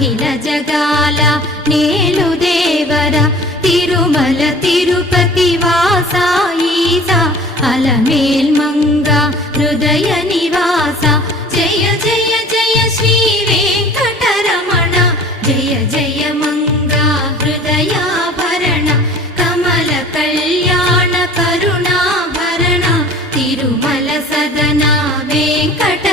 అఖిల జగాల నేలు దేవర తిరుమల తిరుపతి వాస ఈసా అలమేల్ మంగ హృదయ నివాస జయ జయ జయ శ్రీ వెంకటరమణ జయ జయ మంగ హృదయాభరణ కమల కళ్యాణ కరుణాభరణ తిరుమల సదన వెంకట